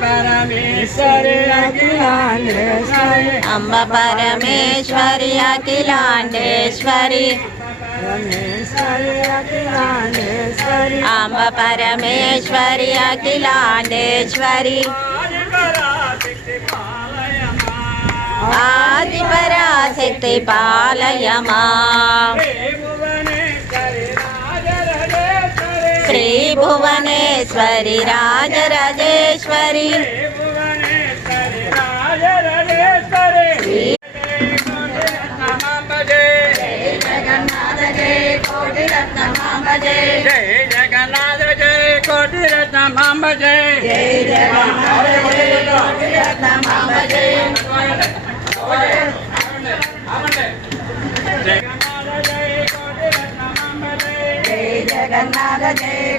परमेश्वरी अखिलांडेश्वरी अम्ब परमेश्वरी अखिलांडेश्वरी अम्ब परमेश्वरी अखिलांडेश्वरी आदिपराशक्ति पालय मां श्री भुवनेश्वरी राजराजेश्वरी जय जगन्नाथ जय कोटि रत्न मांब जय जगन्नाथ जय कोटि रत्न मांब जय जगन्नाथ जय